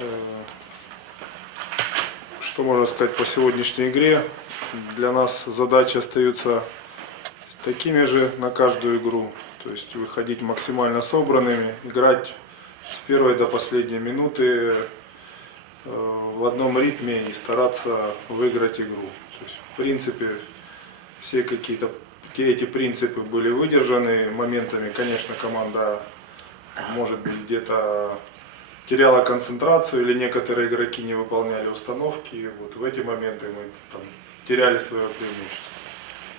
Э, Что можно сказать по сегодняшней игре? Для нас задачи остаются такими же на каждую игру. То есть выходить максимально собранными, играть с первой до последней минуты э, в одном ритме и стараться выиграть игру. То есть, в принципе, все какие-то эти принципы были выдержаны. Моментами, конечно, команда может быть где-то теряла концентрацию или некоторые игроки не выполняли установки. Вот в эти моменты мы там, теряли свое преимущество.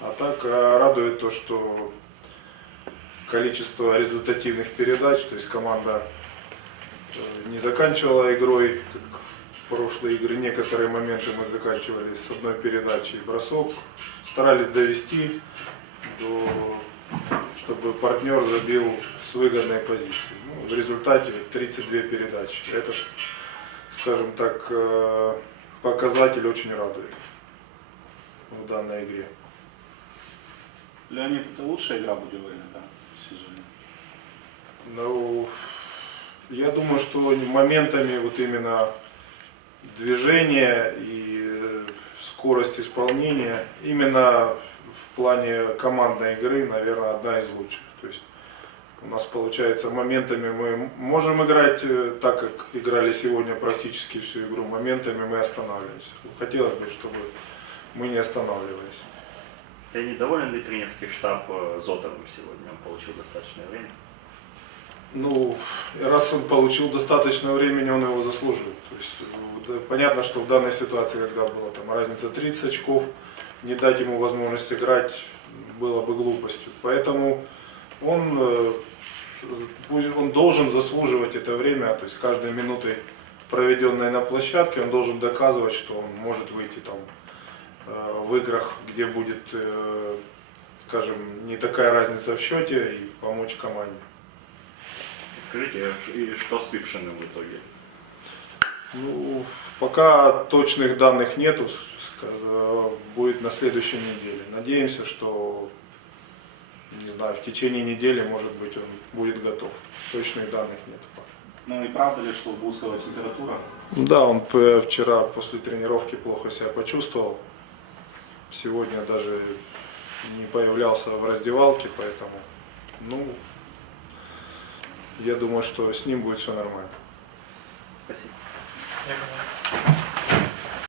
А так э, радует то, что количество результативных передач, то есть команда э, не заканчивала игрой, как в прошлые игры, некоторые моменты мы заканчивали с одной передачи и бросок, старались довести, до, чтобы партнер забил с выгодной позиции. Ну, в результате 32 передачи. Это, скажем так, э, показатель очень радует в данной игре. Леонид, это лучшая игра Будивельна, да, в сезоне? Ну, я думаю, что моментами вот именно движения и э, скорость исполнения именно в плане командной игры, наверное, одна из лучших. То есть у нас получается моментами мы можем играть э, так, как играли сегодня практически всю игру, моментами мы останавливаемся. Хотелось бы, чтобы мы не останавливались. Я недоволен ли тренерский штаб э, Зотовым сегодня? Он получил достаточное время. Ну, раз он получил достаточно времени, он его заслужил. То есть э, понятно, что в данной ситуации, когда была там разница 30 очков, не дать ему возможность сыграть было бы глупостью. Поэтому он, он должен заслуживать это время, то есть каждой минутой, проведенной на площадке, он должен доказывать, что он может выйти там э, в играх, где будет, э, скажем, не такая разница в счете и помочь команде. Скажите, и что с Ившиным в итоге? Ну, пока точных данных нету, сказ- будет на следующей неделе. Надеемся, что, не знаю, в течение недели, может быть, он будет готов. Точных данных нет. Ну и правда ли, что у Бузкого температура? Да, он п- вчера после тренировки плохо себя почувствовал. Сегодня даже не появлялся в раздевалке, поэтому, ну, я думаю, что с ним будет все нормально. Спасибо.